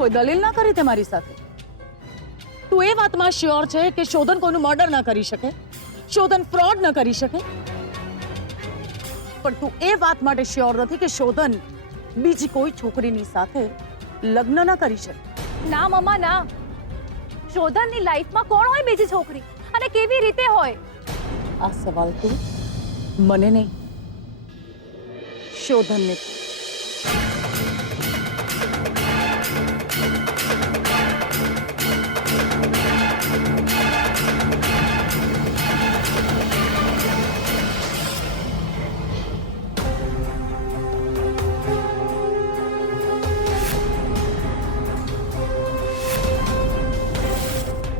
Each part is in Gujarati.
કોઈ દલીલ ના કરી તે મારી સાથે? તું એ વાતમાં શ્યોર છે કે શોધન કોઈનું મર્ડર ન કરી શકે, શોધન ફ્રોડ ન કરી શકે? પણ તું એ વાત માટે શ્યોર નથી કે શોધન બીજી કોઈ છોકરીની સાથે લગ્ન ન કરી શકે? ના મમ્મા ના, શોધનની લાઈફમાં કોણ હોય બીજી છોકરી, અને કેવી રીતે હોય? આ સવાલ તું મને નહીં, શોધનને પૂછ.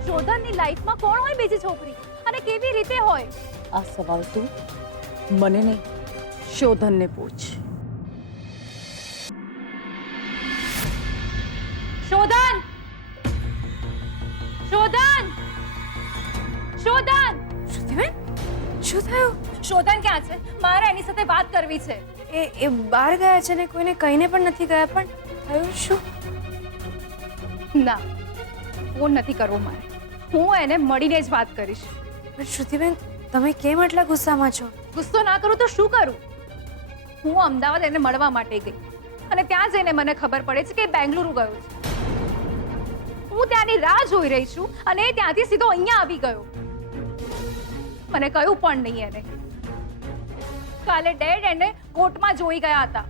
શોધનની લાઈફમાં કોણ હોય બીજી છોકરી, અને કેવી રીતે હોય? આ સવાલ તું મને નહીં, શોધનને પૂછ. શોધન! શોધન! શોધન! શ્રુતિબેન, શું થયું? શોધન ક્યાં છે? મારે એની સાથે વાત કરવી છે. એ બહાર ગયા છે ને કોઈને કહીને પણ નથી ગયા, પણ થયું શું? ના, ફોન નથી કરવો મારે. હું એને મળીને જ વાત કરીશ. પણ શ્રુતિબેન, તમે કેમ આટલા ગુસ્સામાં છો? ગુસ્સો ના કરું તો શું કરું? હું અમદાવાદ એને મળવા માટે ગઈ, અને ત્યાં જઈને મને ખબર પડે છે કે એ બેંગલુરુ ગયો છે. હું ત્યાંની રાહ જોઈ રહી છું, અને એ ત્યાંથી સીધો અહીંયા આવી ગયો. મને કહ્યું પણ નહીં એને. કાલે ડેડ એને કોર્ટમાં જોઈ ગયા હતા.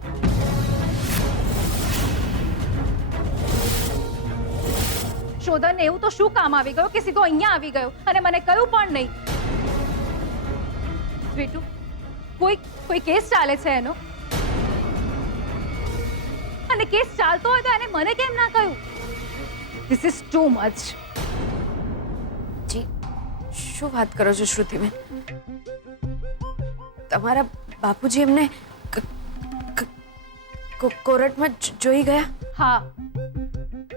શોધનને એવું તો શું કામ આવી ગયો કે સીધો અહીંયા આવી ગયો, અને મને કહ્યું પણ નહીં? બેટુ, કોઈ કેસ ચાલે છે એનો, અને કેસ ચાલતો હોય તો એને મને કેમ ના કહ્યું? This is too much. જી, શું વાત કરો છો શ્રુતિબેન? તમારા બાપુજી એમને કોર્ટમાં જોઈ ગયા? હા,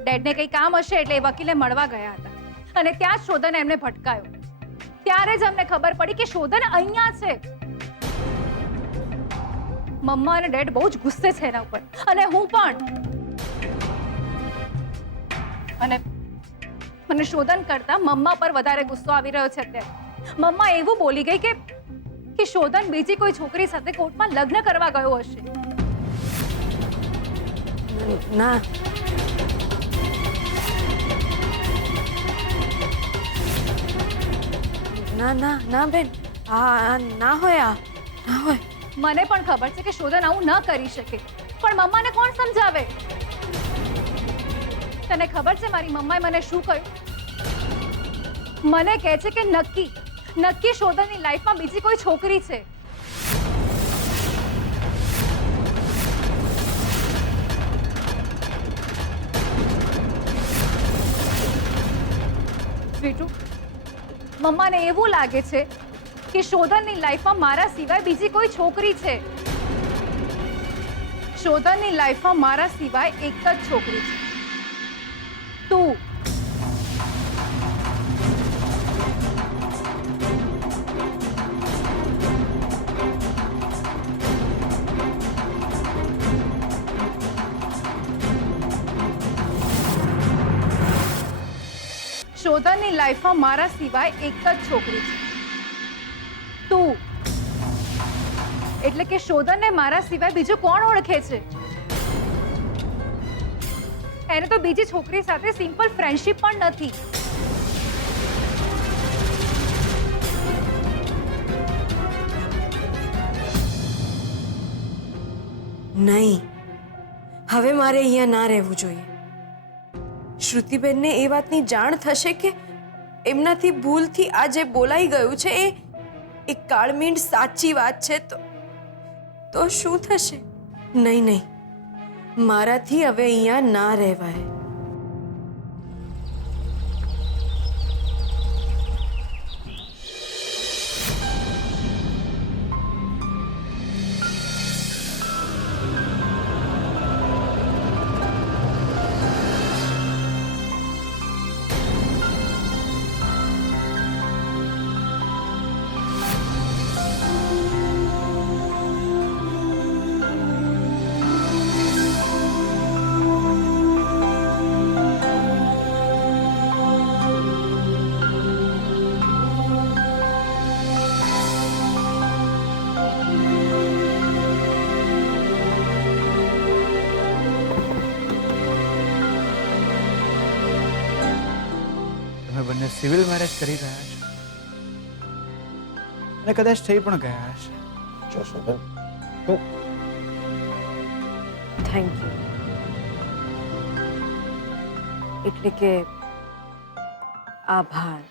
ડેડને કંઈ કામ હશે એટલે એ વકીલે મળવા ગયા હતા, અને ત્યાં જ શોધન એમને ભટકાયો. ત્યારે જ અમને ખબર પડી કે શોધન અહીંયા છે. મમ્મા અને ડેડ બહુ જ ગુસ્સે છે એના ઉપર, અને હું પણ. અને મને શોધન કરતા મમ્મા પર વધારે ગુસ્સો આવી રહ્યો છે અત્યારે. મમ્મા એવું બોલી ગઈ કે શોધન બીજી કોઈ છોકરી સાથે કોર્ટમાં લગ્ન કરવા ગયો હશે. ના, ના ના ના બેન, આ ના હોય, આ ના હોય. મને પણ ખબર છે કે શોધન આવું ન કરી શકે, પણ મમ્માને કોણ સમજાવે? તને ખબર છે મારી મમ્માએ મને શું કહ્યું? મને કહે છે કે નક્કી શોધનની લાઈફમાં બીજી કોઈ છોકરી છે. સ્વીટુ, મમ્માને એવું લાગે છે કે શોધનની લાઈફમાં મારા સિવાય બીજી કોઈ છોકરી છે. શોધનની લાઈફમાં મારા સિવાય એક જ છોકરી છે, તું. શોધનની લાઈફમાં મારા સિવાય એક જ છોકરી છે, તું. એટલે કે શોધનને મારા સિવાય બીજું કોણ ઓળખે છે? એને તો બીજી છોકરી સાથે સિમ્પલ ફ્રેન્ડશિપ પણ નથી. નહીં, હવે મારે અહીંયા ના રહેવું જોઈએ. શ્રુતિબેનને એ વાતની જાણ થશે કે એમનાથી ભૂલથી આ જે બોલાઈ ગયું છે એ કાળમીંડ સાચી વાત છે, તો શું થશે? નહીં નહીં, મારાથી હવે અહીંયા ના રહેવાય. બંને સિવિલ મેરેજ કરી રહ્યા છે અને કદાચ થઈ પણ ગયા હશે. જો શોધન, થેન્ક યુ. એટલે કે આભાર.